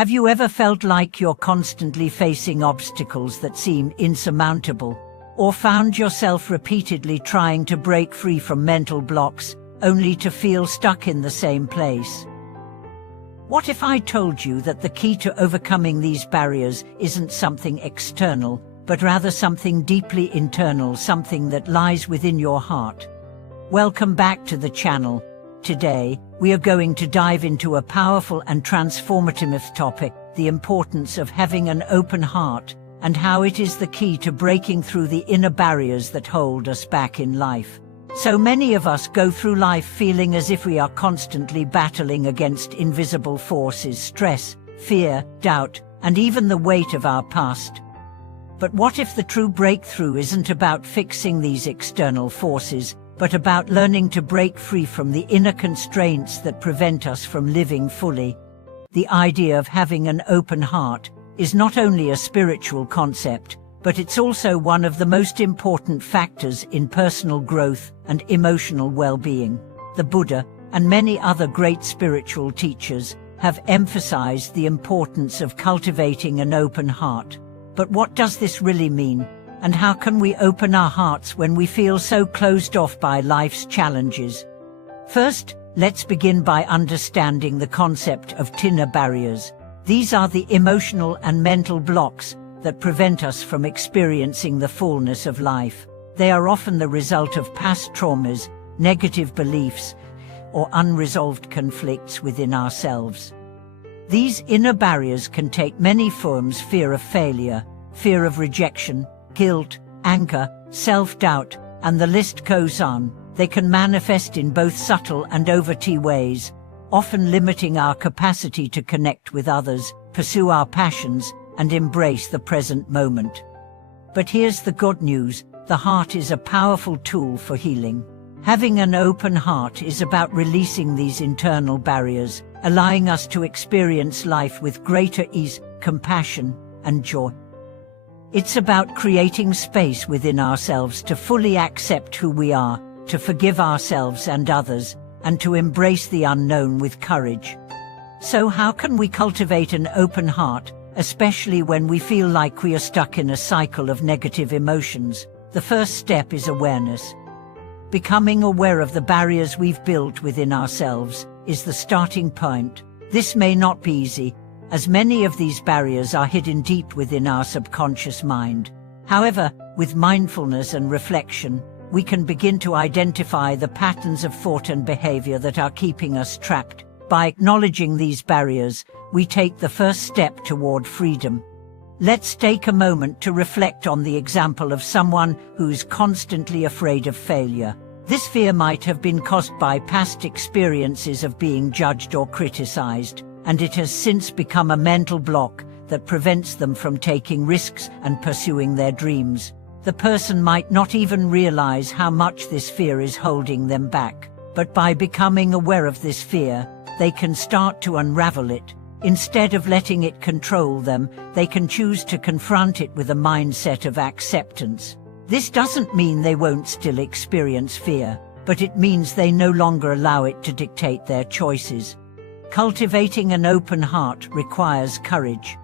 Have you ever felt like you're constantly facing obstacles that seem insurmountable, or found yourself repeatedly trying to break free from mental blocks, only to feel stuck in the same place? What if I told you that the key to overcoming these barriers isn't something external, but rather something deeply internal, something that lies within your heart? Welcome back to the channel. Today, we are going to dive into a powerful and transformative topic, the importance of having an open heart, and how it is the key to breaking through the inner barriers that hold us back in life. So many of us go through life feeling as if we are constantly battling against invisible forces, stress, fear, doubt, and even the weight of our past. But what if the true breakthrough isn't about fixing these external forces, but about learning to break free from the inner constraints that prevent us from living fully? The idea of having an open heart is not only a spiritual concept, but it's also one of the most important factors in personal growth and emotional well-being. The Buddha and many other great spiritual teachers have emphasized the importance of cultivating an open heart. But what does this really mean? And how can we open our hearts when we feel so closed off by life's challenges? First, let's begin by understanding the concept of inner barriers. These are the emotional and mental blocks that prevent us from experiencing the fullness of life. They are often the result of past traumas, negative beliefs, or unresolved conflicts within ourselves. These inner barriers can take many forms: fear of failure, fear of rejection, guilt, anger, self-doubt, and the list goes on. They can manifest in both subtle and overt ways, often limiting our capacity to connect with others, pursue our passions, and embrace the present moment. But here's the good news: the heart is a powerful tool for healing. Having an open heart is about releasing these internal barriers, allowing us to experience life with greater ease, compassion, and joy. It's about creating space within ourselves to fully accept who we are, to forgive ourselves and others, and to embrace the unknown with courage. So how can we cultivate an open heart, especially when we feel like we are stuck in a cycle of negative emotions? The first step is awareness. Becoming aware of the barriers we've built within ourselves is the starting point. This may not be easy, as many of these barriers are hidden deep within our subconscious mind. However, with mindfulness and reflection, we can begin to identify the patterns of thought and behavior that are keeping us trapped. By acknowledging these barriers, we take the first step toward freedom. Let's take a moment to reflect on the example of someone who's constantly afraid of failure. This fear might have been caused by past experiences of being judged or criticized, and it has since become a mental block that prevents them from taking risks and pursuing their dreams. The person might not even realize how much this fear is holding them back, but by becoming aware of this fear, they can start to unravel it. Instead of letting it control them, they can choose to confront it with a mindset of acceptance. This doesn't mean they won't still experience fear, but it means they no longer allow it to dictate their choices. Cultivating an open heart requires courage.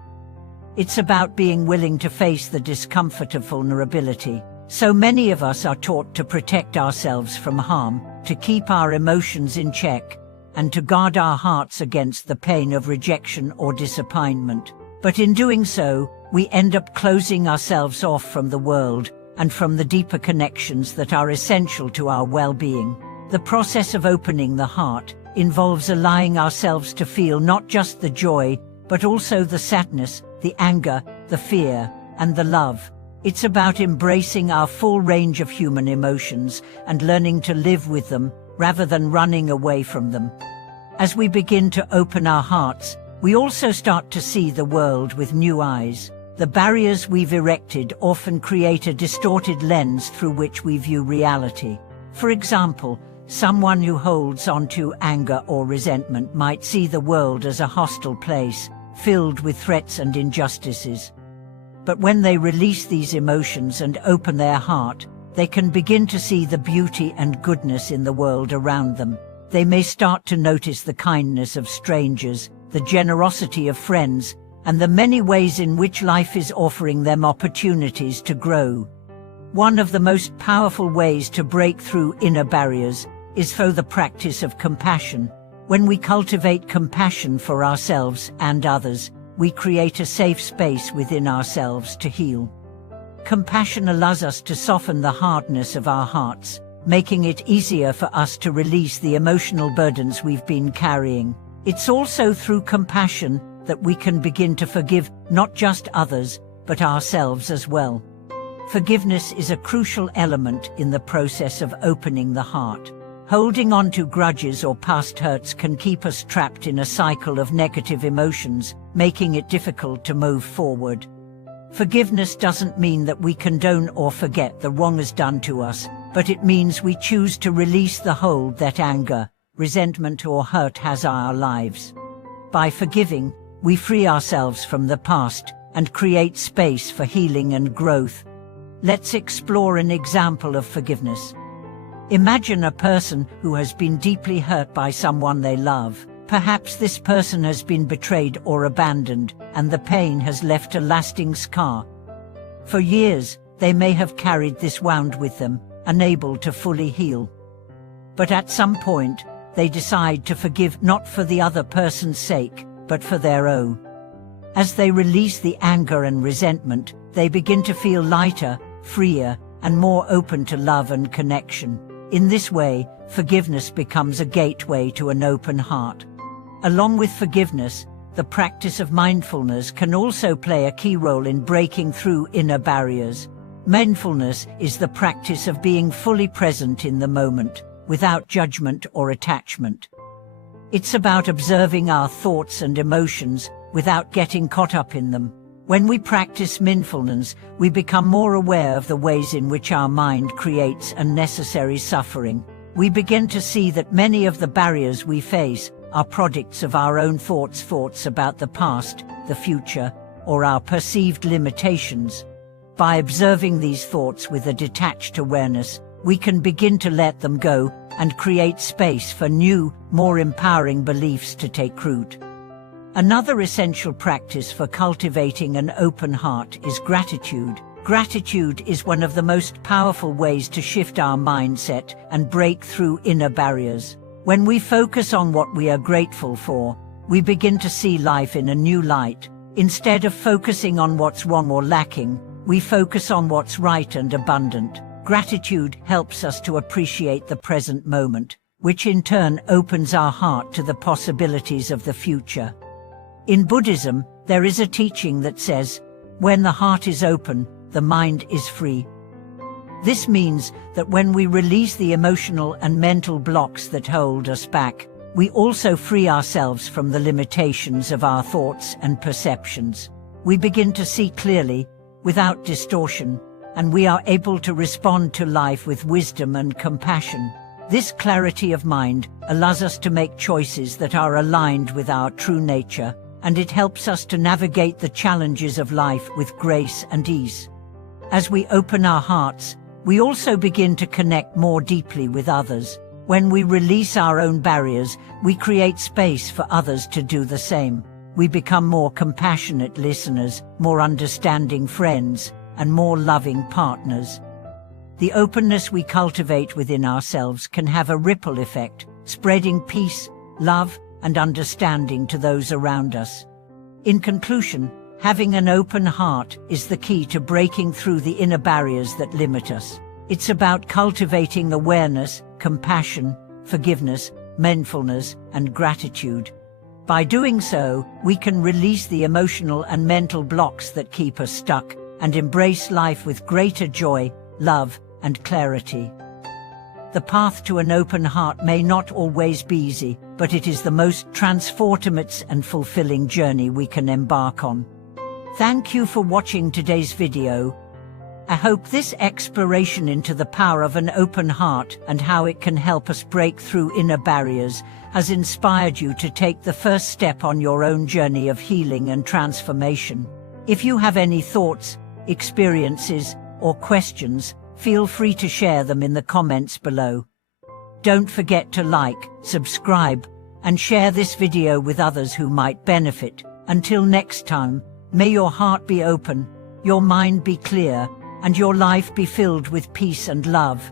It's about being willing to face the discomfort of vulnerability. So many of us are taught to protect ourselves from harm, to keep our emotions in check, and to guard our hearts against the pain of rejection or disappointment. But in doing so, we end up closing ourselves off from the world and from the deeper connections that are essential to our well-being. The process of opening the heart involves allowing ourselves to feel not just the joy, but also the sadness, the anger, the fear, and the love. It's about embracing our full range of human emotions and learning to live with them rather than running away from them. As we begin to open our hearts, we also start to see the world with new eyes. The barriers we've erected often create a distorted lens through which we view reality. For example, someone who holds onto anger or resentment might see the world as a hostile place, filled with threats and injustices. But when they release these emotions and open their heart, they can begin to see the beauty and goodness in the world around them. They may start to notice the kindness of strangers, the generosity of friends, and the many ways in which life is offering them opportunities to grow. One of the most powerful ways to break through inner barriers is through the practice of compassion. When we cultivate compassion for ourselves and others, we create a safe space within ourselves to heal. Compassion allows us to soften the hardness of our hearts, making it easier for us to release the emotional burdens we've been carrying. It's also through compassion that we can begin to forgive not just others, but ourselves as well. Forgiveness is a crucial element in the process of opening the heart. Holding on to grudges or past hurts can keep us trapped in a cycle of negative emotions, making it difficult to move forward. Forgiveness doesn't mean that we condone or forget the wrongs done to us, but it means we choose to release the hold that anger, resentment, or hurt has on our lives. By forgiving, we free ourselves from the past and create space for healing and growth. Let's explore an example of forgiveness. Imagine a person who has been deeply hurt by someone they love. Perhaps this person has been betrayed or abandoned, and the pain has left a lasting scar. For years, they may have carried this wound with them, unable to fully heal. But at some point, they decide to forgive, not for the other person's sake, but for their own. As they release the anger and resentment, they begin to feel lighter, freer, and more open to love and connection. In this way, forgiveness becomes a gateway to an open heart. Along with forgiveness, the practice of mindfulness can also play a key role in breaking through inner barriers. Mindfulness is the practice of being fully present in the moment, without judgment or attachment. It's about observing our thoughts and emotions without getting caught up in them. When we practice mindfulness, we become more aware of the ways in which our mind creates unnecessary suffering. We begin to see that many of the barriers we face are products of our own thoughts about the past, the future, or our perceived limitations. By observing these thoughts with a detached awareness, we can begin to let them go and create space for new, more empowering beliefs to take root. Another essential practice for cultivating an open heart is gratitude. Gratitude is one of the most powerful ways to shift our mindset and break through inner barriers. When we focus on what we are grateful for, we begin to see life in a new light. Instead of focusing on what's wrong or lacking, we focus on what's right and abundant. Gratitude helps us to appreciate the present moment, which in turn opens our heart to the possibilities of the future. In Buddhism, there is a teaching that says, when the heart is open, the mind is free. This means that when we release the emotional and mental blocks that hold us back, we also free ourselves from the limitations of our thoughts and perceptions. We begin to see clearly, without distortion, and we are able to respond to life with wisdom and compassion. This clarity of mind allows us to make choices that are aligned with our true nature, and it helps us to navigate the challenges of life with grace and ease. As we open our hearts, we also begin to connect more deeply with others. When we release our own barriers, we create space for others to do the same. We become more compassionate listeners, more understanding friends, and more loving partners. The openness we cultivate within ourselves can have a ripple effect, spreading peace, love, and understanding to those around us. In conclusion, having an open heart is the key to breaking through the inner barriers that limit us. It's about cultivating awareness, compassion, forgiveness, mindfulness, and gratitude. By doing so, we can release the emotional and mental blocks that keep us stuck and embrace life with greater joy, love, and clarity. The path to an open heart may not always be easy, but it is the most transformative and fulfilling journey we can embark on. Thank you for watching today's video. I hope this exploration into the power of an open heart and how it can help us break through inner barriers has inspired you to take the first step on your own journey of healing and transformation. If you have any thoughts, experiences, or questions, feel free to share them in the comments below. Don't forget to like, subscribe, and share this video with others who might benefit. Until next time, may your heart be open, your mind be clear, and your life be filled with peace and love.